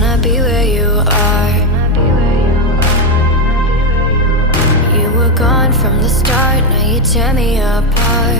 wanna be where you are. You were gone from the start, now you tear me apart.